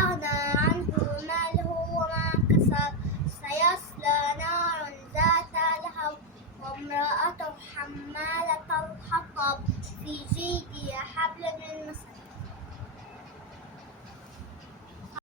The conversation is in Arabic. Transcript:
أغنى عنه ماله وما كسب سيصلى نارا ذات لهب وامرأته حمالة الحطب في جيدها حبل من مسد